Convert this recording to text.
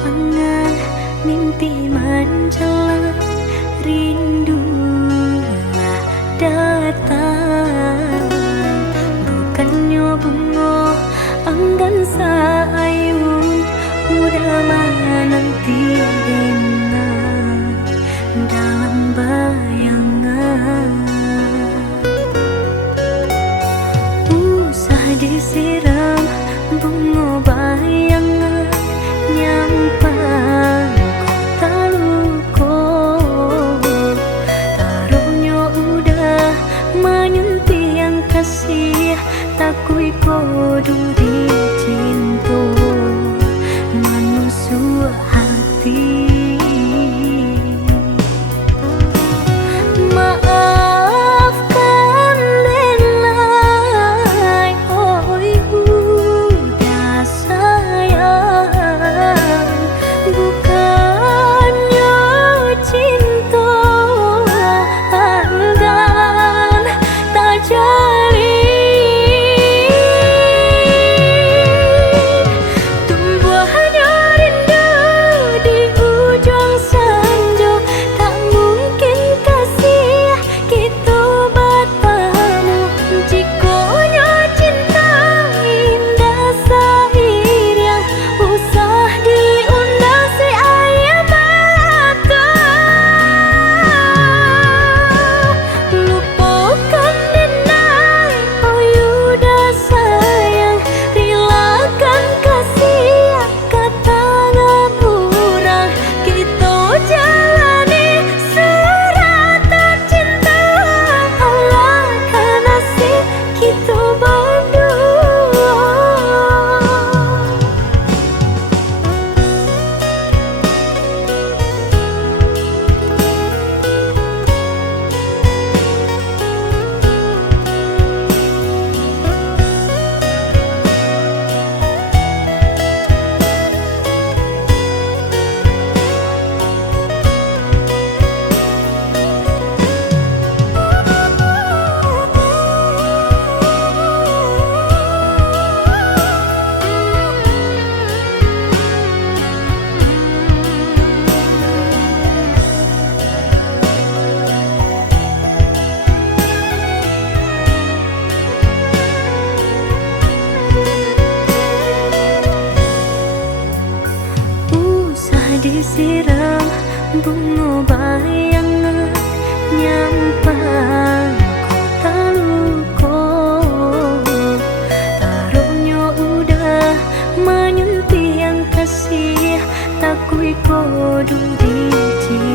angan mimpi menjelang, rindulah datang. Bukannya bunga enggan sayun, udah menanti enak dalam bayangan. Usah disiram bunga bayangan, nyampang kota luko. Taruhnya udah menyentuh yang kasih, takui kodu di cinta menusuk hati. Maafkan Lelai, oi udah sayang, bukannya cinta enggan tak jadi. Tumbuhnya rindu di ujung senja, tak mungkin kasih kita bertemu. Jikonya cinta indah seiring, usah diundang si ayah mata. Lupakan denai, oh udah sayang, relakan kasih kata ngapurang. Kita jalani suratan cinta, Allah kan nasib kita berdua. Usah disiram bunga bayangan, nyampang kota luko. Taruhnya udah menyentuh yang kasih, takui kodu di cinta